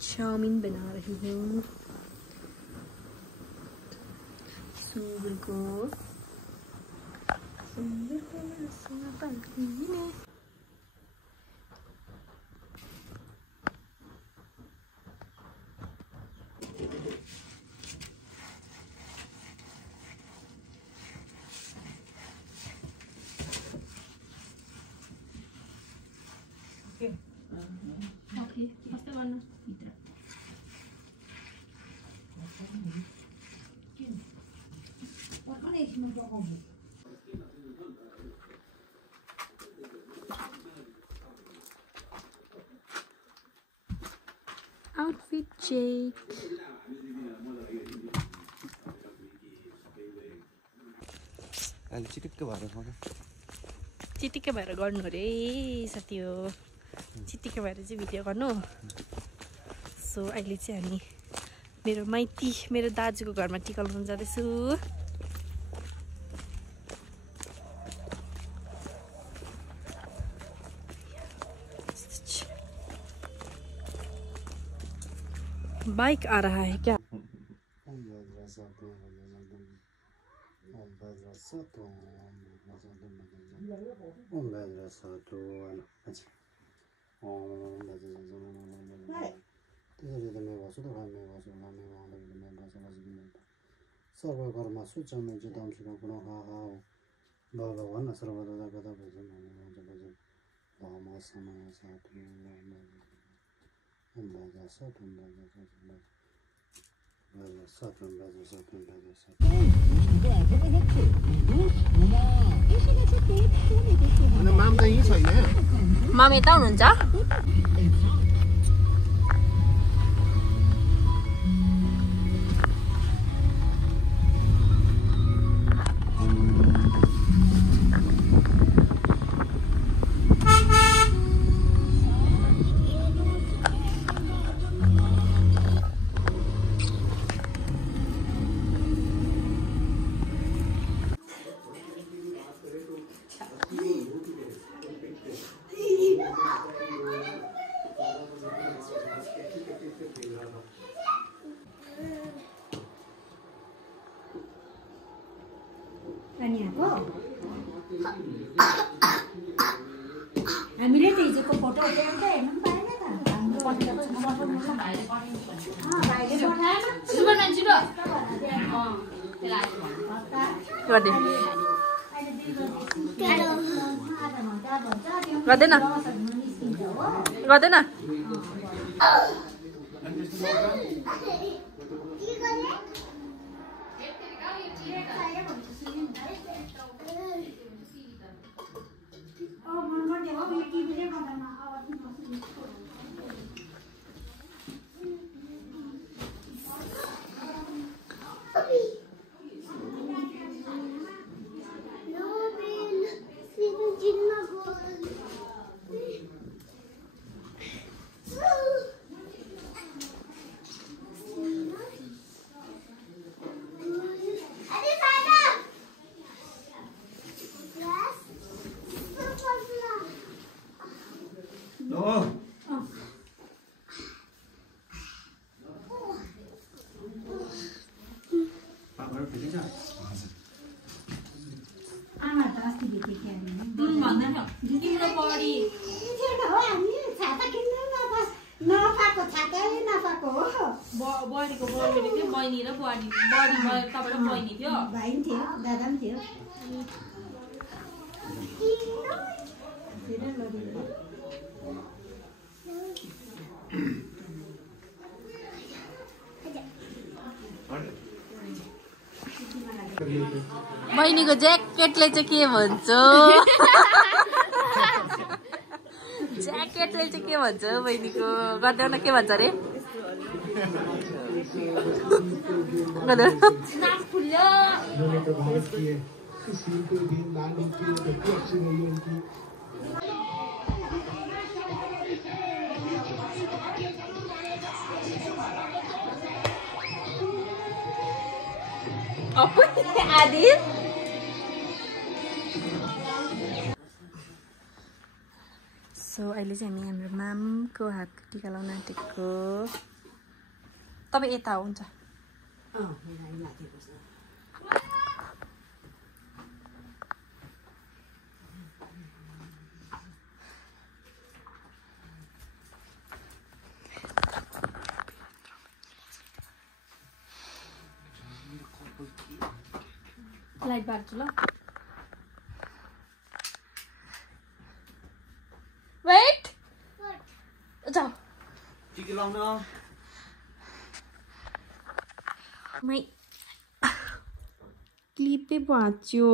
Chowmein बना रही हूँ सुँगुर को मासुमा बनाइने। Okay, basta ano itra. Outfit check. अहिले चिटिक्क भएर चिटिक्क भएर गर्नु रे साथी हो। चिटिक्क भएर चाहिँ भिडियो गर्नु। सो अहिले चाहिँ हामी मेरो माइती मेरो दाजुको घरमा टिका लगाउन जाँदैछु। बाइक आ रहा है क्या? सर्वकर्मा सुचमे चितांशुको गुणहाहाओ भगवान् सर्वदा गदा भजन लामा समय साधु बाजा साधु माम त यहीँ छैन। माम यता हुनुहुन्छ? हामीले त हिजोको फोटो हेर्नु पाएन त हाम्रो भाइले गर्दैन गर्दैन आमा त अस्ति भेटेँ कि नपाएको छातै नपाएको हो। बडीको बडी थियो बहिनी र बडी बडी भयो तपाईँ र बहिनी थियो भाइ पनि थियो दादा पनि थियो। बहिनीको ज्याकेटले चाहिँ के भन्छ? ज्याकेटले चाहिँ के भन्छ बहिनीको? गर्दैन के भन्छ अरे? आदि सो अहिले चाहिँ हामी हाम्रो मामको हातको टिका लाउन आँटेको तपाईँ यता हुन्छ लाइट बाल्छु ल वेट जाऊ टिका लाउन मै क्लिपै भाँच्यो